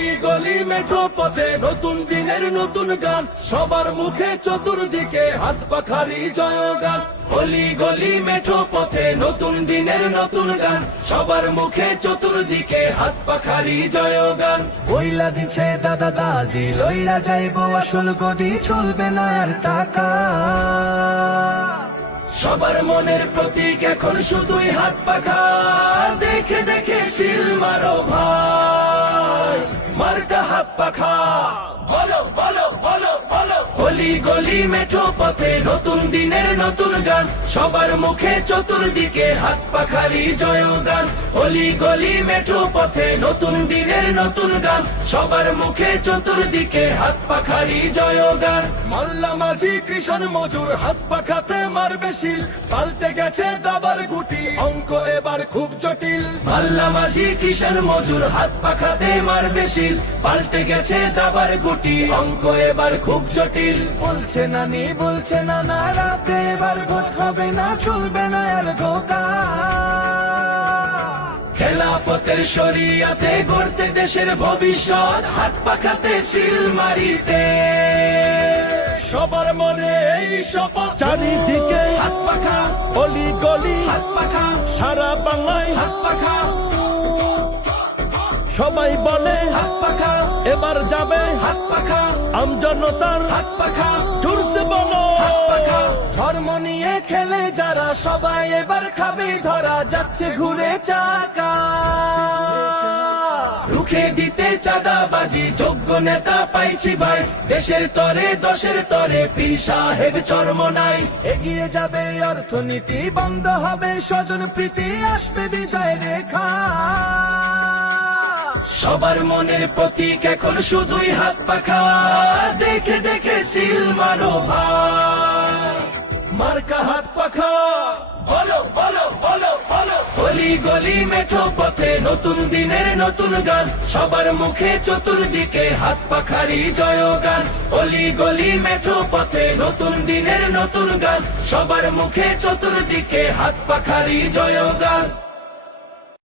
অলি গলি মেঠো পথে নতুন দিনের নতুন গান, সবার মুখে চতুর্দিকে হাত পাখারি জয়গান। অলি গলি মেঠো পথে নতুন দিনের নতুন গান, সবার মুখে চতুর্দিকে হাত পাখারি জয়গান। বইলা দিছে দাদা দাদি লইরা যাইবো আসল গদি, চলবে না আর টাকা। সবার মনের প্রতীক এখন শুধুই হাত পাখা, দেখে দেখে সিল মারো ভাই, মার্কা হাত পাখা। বলো বলো বলো বলো। অলি গলি মেঠো পথে নতুন দিনের নতুন গান, সবার মুখে চতুর্দিকে হাত পাখারি জয়গান। অলি গলি মেঠো পথে নতুন দিনের নতুন গান, সবার মুখে চতুর্দিকে হাত পাখারি জয়গান। মাল্লা মাঝি কৃষণ মজুর হাত পাখাতে মারবে শিল, পাল্টে গেছে দাবার গুটি, অঙ্ক এবার খুব জটিল। মাল্লা মাঝি কৃষণ মজুর হাত পাখাতে মারবে শিল, পাল্টে গেছে দাবার গুটি, অঙ্ক এবার খুব জটিল। বলছে নানি বলছে নানা রাতে এবার ভোট হবে না, চলবে না আর ধোকা। খেলাফতের শরিয়াতে গড়তে দেশের ভবিষ্যৎ, হাত পাখাতে সিল মারিতে সবার মনে এই শপথ। চারিদিকে হাত পাখা, অলি গলি হাত পাখা, সারা বাংলায় হাত পাখা, সবাই বলে হাত পাখা, এবার যাবে হাত পাখা, আমজনতার হাত পাখা, জোরসে বলো। হাত পাখা। ধর্ম নিয়ে খেলে যারা সবাই এবার খাবে ধরা, যাচ্ছে ঘুরে চাকা। রুখে দিতে চাঁদাবাজি যোগ্য নেতা পাইছি ভাই, দেশের তরে দশের তরে পীর সাহেব চরমনাই। এগিয়ে যাবে অর্থনীতি, বন্ধ হবে স্বজন প্রীতি, আসবে বিজয় রেখা। সবার মনের প্রতীক এখন শুধুই হাত পাখা, দেখে দেখে সিল মারো ভাই, মার্কা হাত পাখা। বলো বলো বলো বলো। অলি গলি মেঠো পথে নতুন দিনের নতুন গান, সবার মুখে চতুর্দিকে হাত পাখারি জয়গান। অলি গলি মেঠো পথে নতুন দিনের নতুন গান, সবার মুখে চতুর্দিকে হাত পাখারি জয়গান।